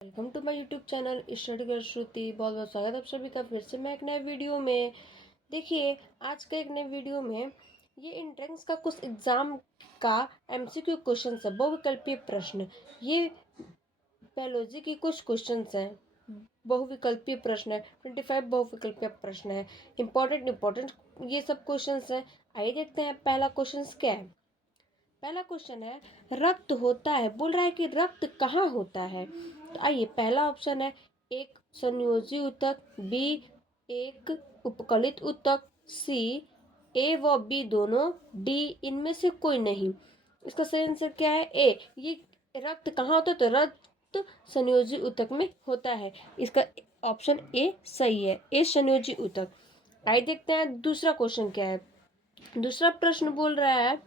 Welcome to my YouTube channel study girl Shruti. बहुत बहुत स्वागत है आप सभी का फिर से मैं एक नए वीडियो में। देखिए आज के एक नए वीडियो में ये एंट्रेंस का कुछ एग्जाम का एमसीक्यू क्वेश्चन है, बहुविकल्पीय प्रश्न। ये बायोलॉजी की कुछ क्वेश्चन हैं, बहुविकल्पीय प्रश्न है। 25 बहुविकल्पीय प्रश्न है, इंपॉर्टेंट ये सब क्वेश्चन हैं। आइए देखते हैं पहला क्वेश्चन क्या है। पहला क्वेश्चन है रक्त होता है, बोल रहा है कि रक्त कहाँ होता है। तो आइए पहला ऑप्शन है एक संयोजी ऊतक, बी एक उपकलित ऊतक, सी ए व बी दोनों, डी इनमें से कोई नहीं। इसका सही आंसर क्या है? ए। ये रक्त कहाँ होता है? तो रक्त संयोजी ऊतक में होता है। इसका ऑप्शन ए सही है, ए संयोजी ऊतक। आइए देखते हैं दूसरा क्वेश्चन क्या है। दूसरा प्रश्न बोल रहा है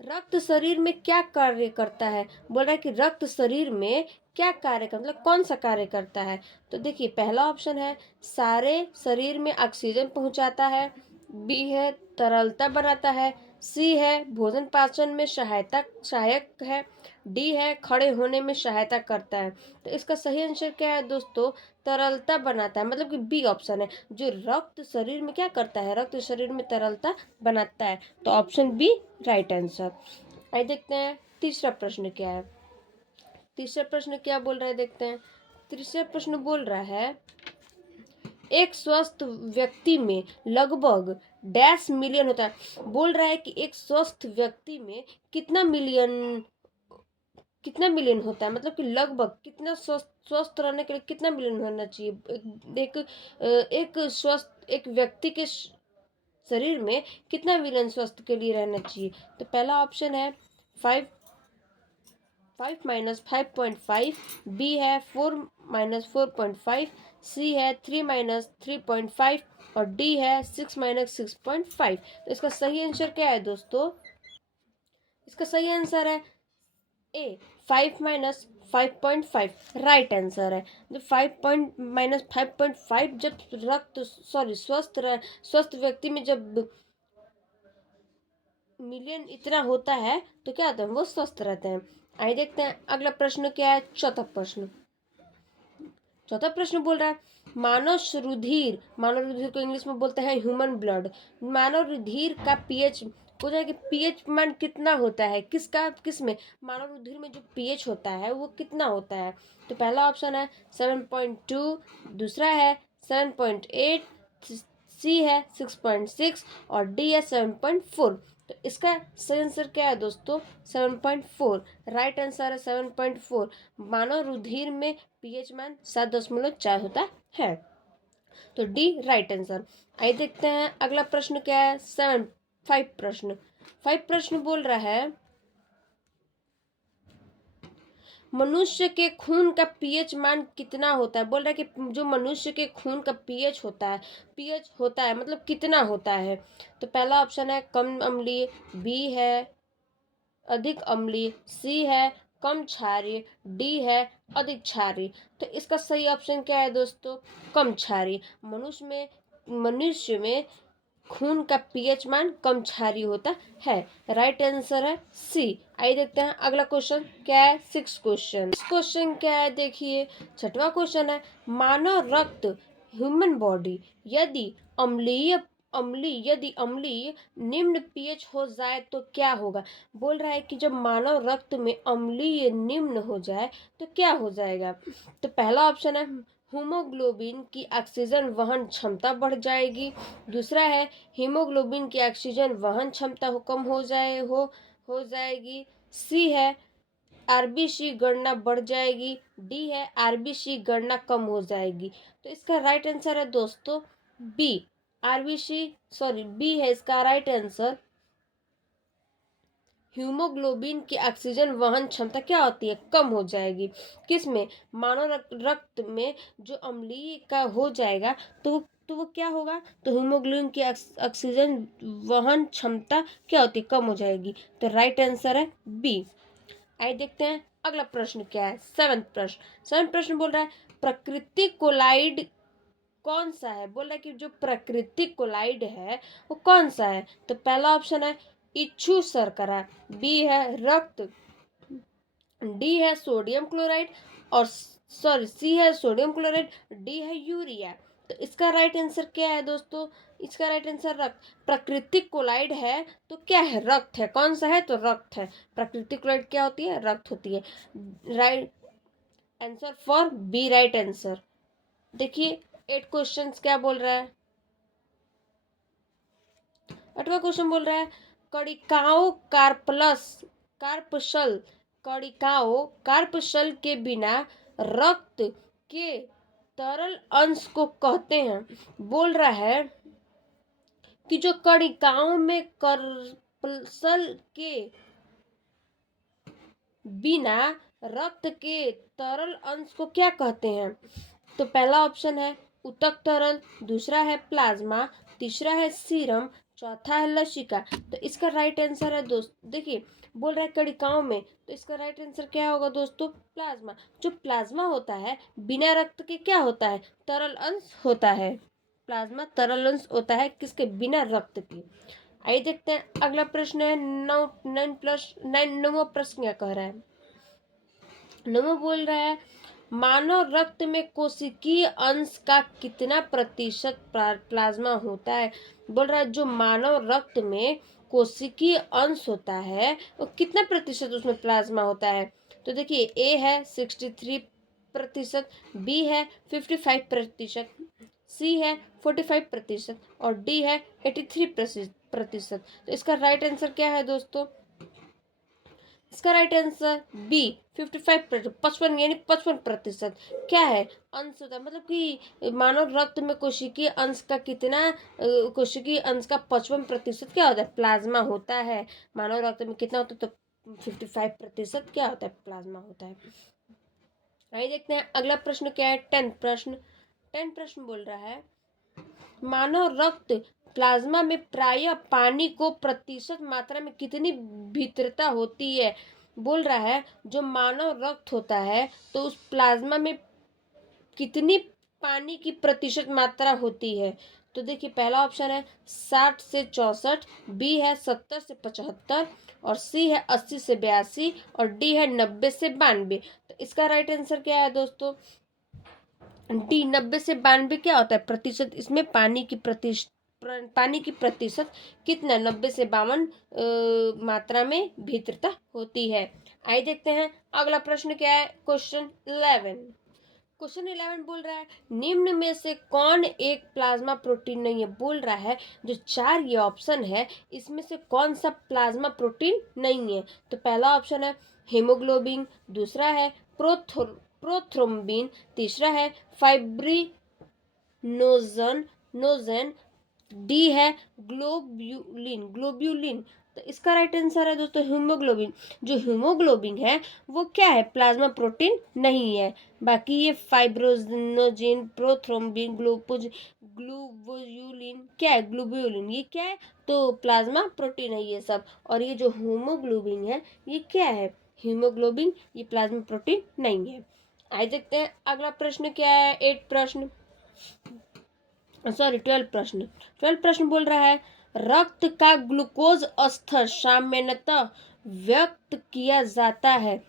रक्त शरीर में क्या कार्य करता है। बोल रहा है कि रक्त शरीर में क्या कार्य करता, मतलब कौन सा कार्य करता है। तो देखिए पहला ऑप्शन है सारे शरीर में ऑक्सीजन पहुंचाता है, बी है तरलता बनाता है, सी है भोजन पाचन में सहायक है, डी है खड़े होने में सहायता करता है। तो इसका सही आंसर क्या है दोस्तों? तरलता बनाता है, मतलब कि बी ऑप्शन है। जो रक्त शरीर में क्या करता है? रक्त शरीर में तरलता बनाता है। तो ऑप्शन बी राइट आंसर। आइए देखते हैं तीसरा प्रश्न क्या है। तीसरा प्रश्न क्या बोल रहा है देखते हैं। तीसरा प्रश्न बोल रहा है एक स्वस्थ व्यक्ति में लगभग डैश मिलियन होता है। बोल रहा है कि एक स्वस्थ व्यक्ति में कितना मिलियन होता है, मतलब कि लगभग कितना स्वस्थ रहने के लिए कितना मिलियन होना चाहिए। एक स्वस्थ एक व्यक्ति के शरीर में कितना मिलियन स्वस्थ के लिए रहना चाहिए। तो पहला ऑप्शन है 5 - 5.5, बी है 4 - 4.5, सी है 3 - 3.5 और डी है 6 - 6.5। तो इसका सही आंसर क्या है दोस्तों? इसका सही आंसर है ए 5 - 5.5 राइट आंसर है। जो 5 - 5.5 जब स्वस्थ व्यक्ति में जब मिलियन इतना होता है तो क्या होता है? वो स्वस्थ रहते हैं। आइए देखते हैं अगला प्रश्न क्या है। चौथा प्रश्न बोल रहा है मानव रुधिर को इंग्लिश में बोलते हैं ह्यूमन ब्लड। मानव रुधिर का पीएच हो जाए कि पीएच मान कितना होता है, किस में मानव रुधिर में जो पीएच होता है वो कितना होता है। तो पहला ऑप्शन है 7.2, दूसरा है 7.8, सी है 6.6 और डी है 7.4। तो इसका सही आंसर क्या है दोस्तों? 7.4 राइट आंसर है 7.4। मानव रुधिर में पीएच मान 7.4 होता है। तो डी राइट आंसर। आइए देखते हैं अगला प्रश्न क्या है। 5 प्रश्न बोल रहा है मनुष्य के खून का पीएच मान कितना होता है। बोल रहा है कि जो मनुष्य के खून का पीएच होता है मतलब कितना होता है। तो पहला ऑप्शन है कम अम्लीय, बी है अधिक अम्लीय, सी है कम क्षारीय, डी है अधिक क्षारीय। तो इसका सही ऑप्शन क्या है दोस्तों? कम क्षारीय। मनुष्य में खून का पीएच मान कम क्षारीय होता है। राइट आंसर है सी। आइए देखते हैं अगला क्वेश्चन क्या है। 6 क्वेश्चन क्या है देखिए। छठवां क्वेश्चन है मानव रक्त ह्यूमन बॉडी यदि अम्लीय यदि अम्लीय निम्न पीएच हो जाए तो क्या होगा। बोल रहा है कि जब मानव रक्त में अम्लीय निम्न हो जाए तो क्या हो जाएगा। तो पहला ऑप्शन है हीमोग्लोबिन की ऑक्सीजन वहन क्षमता बढ़ जाएगी, दूसरा है हीमोग्लोबिन की ऑक्सीजन वहन क्षमता कम हो जाएगी, सी है आरबीसी गणना बढ़ जाएगी, डी है आरबीसी गणना कम हो जाएगी। तो इसका राइट आंसर है दोस्तों बी बी है इसका राइट आंसर। हीमोग्लोबिन की ऑक्सीजन वहन क्षमता क्या होती है? कम हो जाएगी। किसमें? मानव रक्त में जो अम्लीय का हो जाएगा तो वो क्या होगा? तो हीमोग्लोबिन की ऑक्सीजन वहन क्षमता क्या होती है? कम हो जाएगी। तो राइट आंसर है बी। आइए देखते हैं अगला प्रश्न क्या है। सेवंथ प्रश्न बोल रहा है प्राकृतिक कोलाइड कौन सा है। बोल रहा है कि जो प्राकृतिक कोलाइड है वो कौन सा है। तो पहला ऑप्शन है इच्छु शर्करा, बी है डी है सोडियम क्लोराइड, और सॉरी सी है सोडियम क्लोराइड, डी है यूरिया। तो इसका राइट आंसर क्या है दोस्तों? इसका राइट आंसर रक्त। प्राकृतिक क्लोराइड है तो क्या है? रक्त है। कौन सा है? तो रक्त है। प्राकृतिक क्लोराइड क्या होती है? रक्त होती है। Right answer for B right answer. देखिए 8 क्वेश्चंस क्या बोल रहा है। 8वां क्वेश्चन बोल रहा है कणिकाओं कार्पशल कणिकाओं कार्पशल के बिना रक्त के तरल अंश को कहते हैं। बोल रहा है कि जो कणिकाओं में कार्पशल के बिना रक्त के तरल अंश को क्या कहते हैं? तो पहला ऑप्शन है ऊतक तरल, दूसरा है प्लाज्मा, तीसरा है सीरम, चौथा है लसिका। तो इसका राइट आंसर है दोस्त, देखिए बोल रहा है कणिकाओं में, तो इसका राइट आंसर क्या होगा दोस्तों? प्लाज्मा। जो प्लाज्मा होता है बिना रक्त के क्या होता है? तरल अंश होता है। प्लाज्मा तरल अंश होता है किसके? बिना रक्त के। आइए देखते हैं अगला प्रश्न है 9 प्रश्न क्या कह रहा है। नमो बोल रहा है मानव रक्त में कोशिकीय अंश का कितना प्रतिशत प्लाज्मा होता है? बोल रहा है जो मानव रक्त में कोशिकीय अंश होता है वो कितना प्रतिशत उसमें प्लाज्मा होता है? तो देखिए ए है 63%, बी है 55%, सी है 45% और डी है 83%। तो इसका राइट आंसर क्या है दोस्तों? इसका राइट आंसर बी 55%, 55 यानी 55% क्या है? अंश होता है। मतलब कि मानव रक्त में कोशिकीय अंश का कितना, कोशिकीय अंश का 55% क्या होता है? प्लाज्मा होता है। मानव रक्त में कितना होता है? तो 55% क्या होता है? प्लाज्मा होता है। आइए देखते हैं अगला प्रश्न क्या है। 10th प्रश्न बोल रहा है मानव रक्त प्लाज्मा में प्रायः पानी को प्रतिशत मात्रा में कितनी भीतरता होती है? बोल रहा है जो मानव रक्त होता है तो उस प्लाज्मा में कितनी पानी की प्रतिशत मात्रा होती है? तो देखिए पहला ऑप्शन है 60 से 64, बी है 70 से 75 और सी है 80 से 82 और डी है 90 से 92। तो इसका राइट आंसर क्या है दोस्तों? डी 90 से 92 क्या होता है? प्रतिशत। इसमें पानी की प्रतिशत कितना? 90 से 52 मात्रा में भीतरता होती है। आइए देखते हैं अगला प्रश्न क्या है। क्वेश्चन 11 बोल रहा है निम्न में से कौन एक प्लाज्मा प्रोटीन नहीं है? बोल रहा है जो 4 ये ऑप्शन है इसमें से कौन सा प्लाज्मा प्रोटीन नहीं है? तो पहला ऑप्शन है हीमोग्लोबिन, दूसरा है प्रोथ्रोम्बिन, तीसरा है फाइब्रिनोजन नोजन, डी है ग्लोब्यूलिन। तो इसका राइट आंसर है दोस्तों हीमोग्लोबिन। जो हीमोग्लोबिन है वो क्या है? प्लाज्मा प्रोटीन नहीं है। बाकी ये फाइब्रोजिनोजिन, प्रोथ्रोम्बिन, ग्लोबुलिन क्या है? ग्लोब्यूलिन ये क्या है? तो प्लाज्मा प्रोटीन है ये सब। और ये जो हीमोग्लोबिन है ये क्या है? हीमोग्लोबिन ये प्लाज्मा प्रोटीन नहीं है। आइए देखते हैं अगला प्रश्न क्या है। 12 प्रश्न बोल रहा है रक्त का ग्लूकोज स्तर सामान्यतः व्यक्त किया जाता है।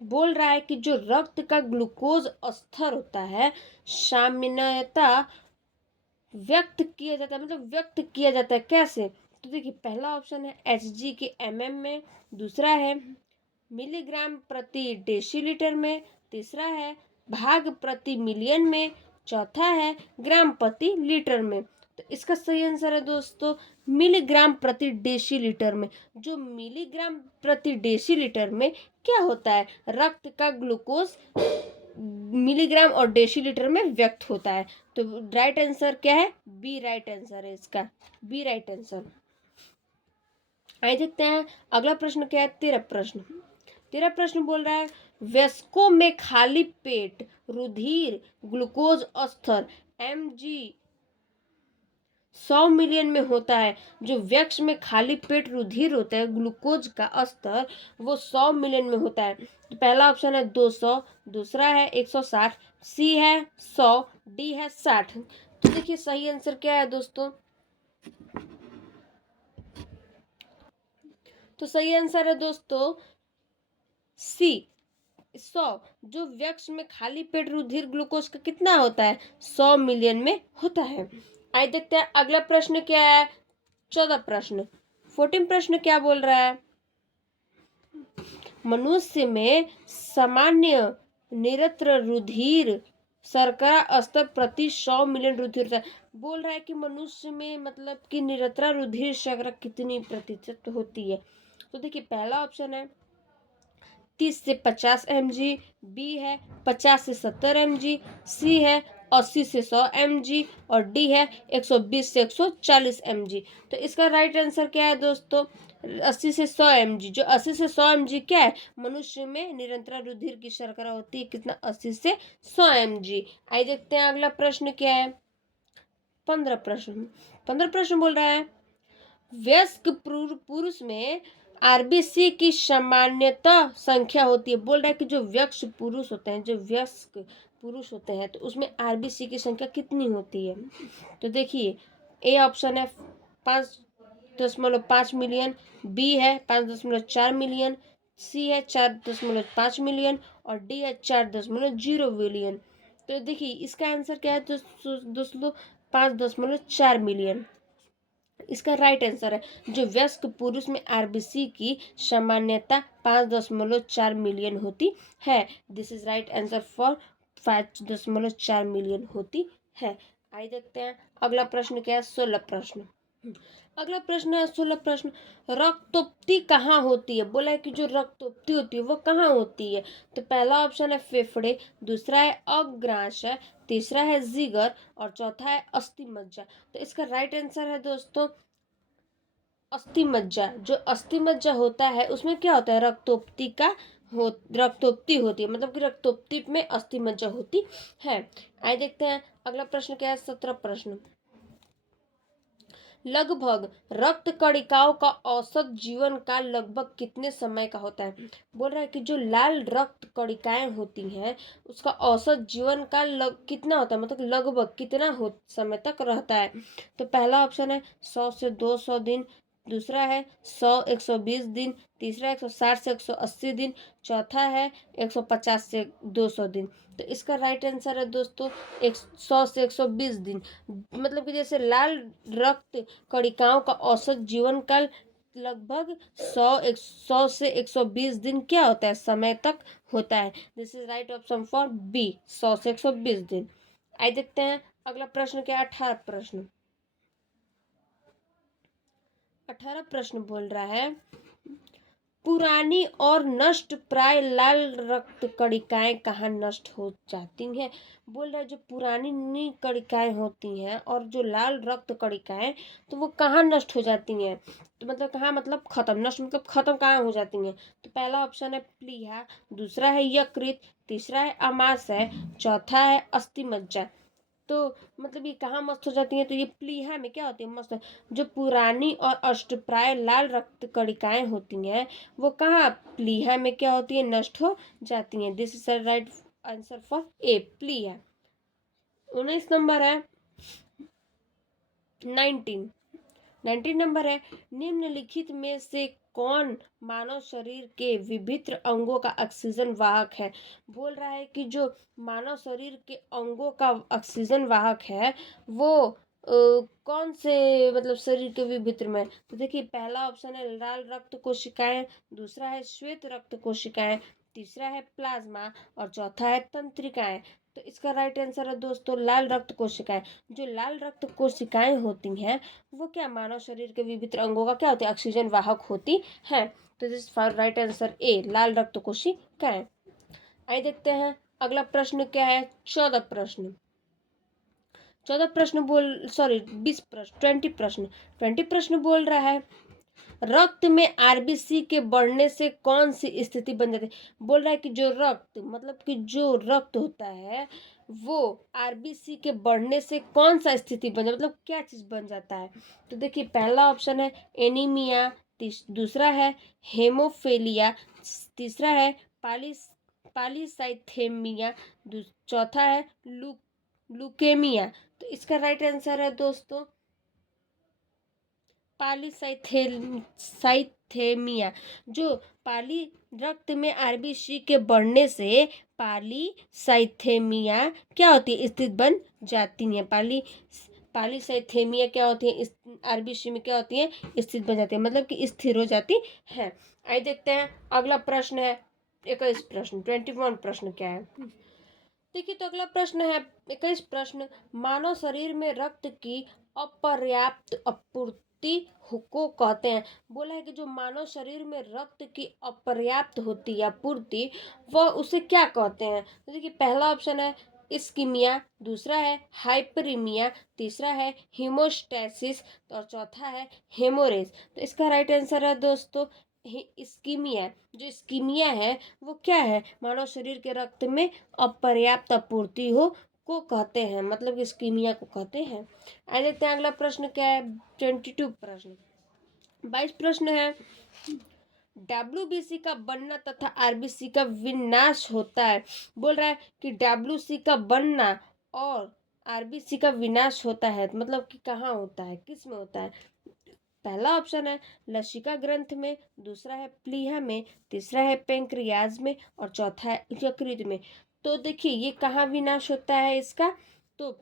बोल रहा है कि जो रक्त का ग्लूकोज स्तर होता है सामान्यतः व्यक्त किया जाता है। मतलब व्यक्त किया जाता है कैसे? तो देखिए पहला ऑप्शन है एचजी के एमएम में, दूसरा है मिलीग्राम प्रति डेसीलीटर में, तीसरा है भाग प्रति मिलियन में, चौथा है ग्राम प्रति लीटर में। तो इसका सही आंसर है दोस्तों मिलीग्राम प्रति डेसीलीटर में। जो मिलीग्राम प्रति डेसीलीटर में क्या होता है? रक्त का ग्लूकोज मिलीग्राम और डेसीलीटर में व्यक्त होता है। तो राइट आंसर क्या है? बी राइट आंसर है इसका, बी राइट आंसर। आइए देखते हैं अगला प्रश्न क्या है। 13 प्रश्न बोल रहा है वयस्कों में खाली पेट रुधिर ग्लूकोज स्तर mg 100 मिलियन में होता है। जो वयस्क में खाली पेट रुधिर होता है ग्लूकोज का स्तर वो 100 मिलियन में होता है। तो पहला ऑप्शन है 200, दूसरा है 160, सी है 100, डी है 60। तो देखिए सही आंसर क्या है दोस्तों? तो सही आंसर है दोस्तों सी 100, जो व्यक्ति में खाली पेट रुधिर ग्लूकोज का कितना होता है, 100 मिलियन में होता है। आइए देखते हैं अगला प्रश्न क्या है, 14 प्रश्न। 14 प्रश्न क्या बोल रहा है, मनुष्य में सामान्य निरंतर रुधिर शर्करा स्तर प्रति 100 मिलियन रुधिर होता है। बोल रहा है कि मनुष्य में मतलब कि निरंतर रुधिर शर्करा कितनी प्रतिशत होती है। तो देखिए पहला ऑप्शन है 30 से 50 mg, बी है 50 से 70 mg, सी है 80 से 100 mg और डी है 120 से 140 mg। तो इसका राइट आंसर क्या है दोस्तों, 80 से 100 mg। जो 80 से 100 mg क्या है, मनुष्य में निरंतर रुधिर की शर्करा होती है कितना, 80 से 100 mg। आइए देखते हैं अगला प्रश्न क्या है, 15 प्रश्न। 15 प्रश्न बोल रहा है वयस्क पुरुष में आरबीसी की सामान्यतः संख्या होती है। बोल रहा है कि जो वयस्क पुरुष होते हैं, जो वयस्क पुरुष होते हैं, तो उसमें आरबीसी की संख्या कितनी होती है। तो देखिए ए ऑप्शन है 5.5 मिलियन, बी है 5.4 मिलियन, सी है 4.5 मिलियन और डी है 4.0 मिलियन। तो देखिए इसका आंसर क्या है दोस्तों, 5.4 मिलियन इसका राइट आंसर है। जो वयस्क पुरुष में आरबीसी की सामान्यता 5.4 मिलियन होती है। This is right answer for 5.4 million होती है। आइए देखते हैं अगला प्रश्न क्या है, 16 प्रश्न। अगला प्रश्न है 16 प्रश्न, रक्तोत्पत्ति कहाँ होती है। बोला है कि जो रक्तोत्पत्ति होती है वो कहाँ होती है। तो पहला ऑप्शन है फेफड़े, दूसरा है अग्राशय, तीसरा है जिगर और चौथा है अस्थि मज्जा। तो इसका राइट आंसर है दोस्तों अस्थि मज्जा। जो अस्थि मज्जा होता है उसमें क्या होता है, रक्तोत्पत्ति होती है, मतलब कि रक्तोत्पत्ति में अस्थि मज्जा होती है। आइए देखते हैं अगला प्रश्न क्या है, 17 प्रश्न। लगभग रक्त कणिकाओं का औसत जीवन काल लगभग कितने समय का होता है। बोल रहा है कि जो लाल रक्त कणिकाएं होती हैं उसका औसत जीवन काल कितना होता है, मतलब लगभग कितना समय तक रहता है। तो पहला ऑप्शन है 100 से 200 दिन, दूसरा है 100-120 दिन, तीसरा 160 से 180 दिन, चौथा है 150 से 200 दिन। तो इसका राइट आंसर है दोस्तों 100 से 120 दिन। मतलब कि जैसे लाल रक्त कणिकाओं का औसत जीवन काल लगभग 100 से 120 दिन क्या होता है, समय तक होता है। This is right option for B, 100 से 120 दिन। आइए देखते हैं अगला प्रश्न क्या है, 18 प्रश्न। 18 प्रश्न बोल रहा है पुरानी और नष्ट प्राय लाल रक्त कणिकाएं कहाँ नष्ट हो जाती हैं। बोल रहा है जो पुरानी कणिकाएं होती हैं और जो लाल रक्त कणिकाएं तो वो कहाँ नष्ट हो जाती हैं। तो मतलब कहाँ, मतलब खत्म, नष्ट मतलब खत्म कहाँ हो जाती हैं। तो पहला ऑप्शन है प्लीहा, दूसरा है यकृत, तीसरा है आमाशय, चौथा है अस्थि मज्जा। तो मतलब ये कहाँ मस्त हो जाती हैं, तो ये प्लीहा में क्या होती है मस्त। जो पुरानी और अष्टप्राय लाल रक्त कणिकाएं होती हैं वो कहाँ, प्लीहा में क्या होती है, नष्ट हो जाती हैं। This is right answer for a, प्लीहा। 19 नंबर है, 19 नंबर है निम्नलिखित में से कौन मानव शरीर के विभिन्न अंगों का ऑक्सीजन वाहक है। बोल रहा है कि जो मानव शरीर के अंगों का ऑक्सीजन वाहक है वो कौन से मतलब शरीर के विभिन्न में। तो देखिए पहला ऑप्शन है लाल रक्त कोशिकाएं, दूसरा है श्वेत रक्त कोशिकाएं, तीसरा है प्लाज्मा और चौथा है तंत्रिकाएं। तो इसका राइट आंसर है दोस्तों लाल रक्त कोशिकाएं। जो लाल रक्त कोशिकाएं होती हैं वो क्या, मानव शरीर के विभिन्न अंगों का क्या होती है, ऑक्सीजन वाहक होती है। तो this for right answer A, लाल रक्त कोशिकाएं। आइए देखते हैं अगला प्रश्न क्या है, 14 प्रश्न। 14 प्रश्न बोल सॉरी 20 प्रश्न, 20 प्रश्न। 20 प्रश्न बोल रहा है रक्त में आरबीसी के बढ़ने से कौन सी स्थिति बन जाती है। बोल रहा है कि जो रक्त मतलब कि जो रक्त होता है वो आरबीसी के बढ़ने से कौन सा स्थिति बन जाता, मतलब क्या चीज बन जाता है। तो देखिए पहला ऑप्शन है एनीमिया, दूसरा है हेमोफेलिया, तीसरा है पालीसाइथेमिया, चौथा है लुकेमिया। तो इसका राइट आंसर है दोस्तों पालीसाइथेमिया। पॉलीसाइथेमिया, जो पाली रक्त में आरबीसी के बढ़ने से पॉलीसाइथेमिया क्या होती है, स्थित बन जाती है। पॉलीसाइथेमिया क्या होती है, इस आरबीसी में क्या होती है, स्थित बन जाती है, मतलब कि स्थिर हो जाती है। आइए देखते हैं अगला प्रश्न है 21 प्रश्न, 21 प्रश्न क्या है। देखिए तो अगला प्रश्न है 21 प्रश्न, मानव शरीर में रक्त की अपर्याप्त आपूर्ति को कहते हैं। बोला है कि जो मानव शरीर में रक्त की अपर्याप्त होती है आपूर्ति, वह उसे क्या कहते हैं। तो देखिए पहला ऑप्शन है इस्कीमिया, दूसरा है हाइपरीमिया, तीसरा है हीमोस्टैसिस और चौथा है हेमोरेज। तो इसका राइट आंसर है दोस्तों इस्कीमिया। जो इस्कीमिया है वो क्या है, मानव शरीर के रक्त में अपर्याप्त आपूर्ति हो को कहते हैं, मतलब इस्कीमिया को कहते हैं। आइए देखते हैं अगला प्रश्न क्या है 22 प्रश्न। 22 प्रश्न है, डब्ल्यूबीसी का बनना तथा आरबीसी का विनाश होता है। बोल रहा है कि डब्ल्यूसी का बनना और आरबीसी का विनाश होता है, मतलब कि कहाँ होता है, किस में होता है। पहला ऑप्शन है लसिका ग्रंथ में, दूसरा है प्लीहा में, तीसरा है पेंक्रियाज में और चौथा है यकृत में। तो देखिए ये कहाँ विनाश होता है इसका, तो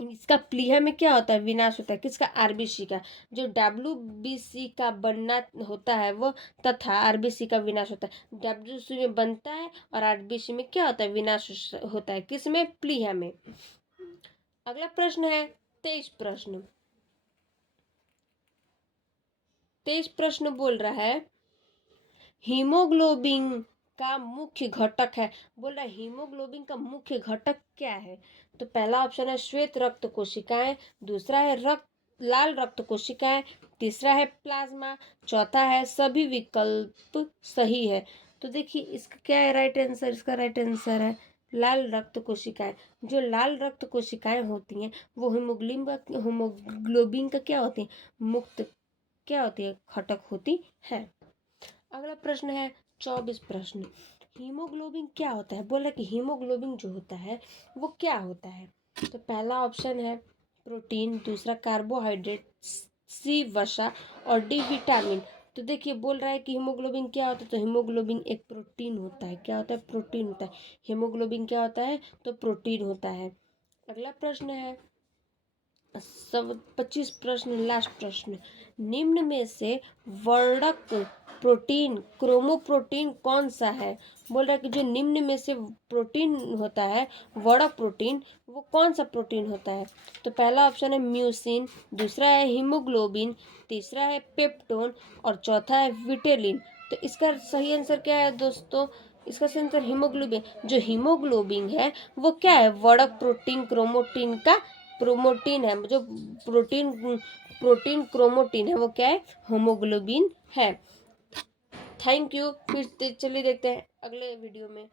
इसका प्लीहा में क्या होता है, विनाश होता है किसका, आरबीसी का। जो डब्ल्यूबीसी का बनना होता है वो तथा आरबीसी का विनाश होता है, डब्ल्यूसी में बनता है और आरबीसी में क्या होता है, विनाश होता है, किसमें, प्लीहा में। अगला प्रश्न है 23 प्रश्न। 23 प्रश्न बोल रहा है हीमोग्लोबिन का मुख्य घटक है। बोल रहा है हीमोग्लोबिन का मुख्य घटक क्या है। तो पहला ऑप्शन है श्वेत रक्त कोशिकाएं, दूसरा है लाल रक्त कोशिकाएं, तीसरा है प्लाज्मा, चौथा है सभी विकल्प सही है। तो देखिए इसका क्या है राइट आंसर, इसका राइट आंसर है लाल रक्त कोशिकाएं। जो लाल रक्त कोशिकाएं होती हैं वो हीमोग्लोबिन का क्या होती है, मुक्त क्या होती है, घटक होती है। अगला प्रश्न है 24 प्रश्न, हीमोग्लोबिन क्या होता है। बोला कि हीमोग्लोबिन जो होता है वो क्या होता है। तो पहला ऑप्शन है प्रोटीन, दूसरा कार्बोहाइड्रेट, सी वसा और डी विटामिन। तो देखिए बोल रहा है कि हीमोग्लोबिन क्या होता है, तो हीमोग्लोबिन एक प्रोटीन होता है। क्या होता है, प्रोटीन होता है। हीमोग्लोबिन क्या होता है, तो प्रोटीन होता है। अगला प्रश्न है सब 25 प्रश्न, लास्ट प्रश्न, निम्न में से वर्णक प्रोटीन क्रोमोप्रोटीन कौन सा है। बोल रहा है कि जो निम्न में से प्रोटीन होता है वर्णक प्रोटीन, वो कौन सा प्रोटीन होता है। तो पहला ऑप्शन है म्यूसिन, दूसरा है हीमोग्लोबिन, तीसरा है पेप्टोन और चौथा है विटेलिन। तो इसका सही आंसर क्या है दोस्तों, इसका सही आंसर हीमोग्लोबिन। जो हीमोग्लोबिन है वो क्या है, वर्णक प्रोटीन क्रोमोटीन का प्रोमोटीन है। जो प्रोटीन क्रोमोटीन है वो क्या है, होमोग्लोबिन है। Thank you. फिर चलिए देखते हैं अगले वीडियो में।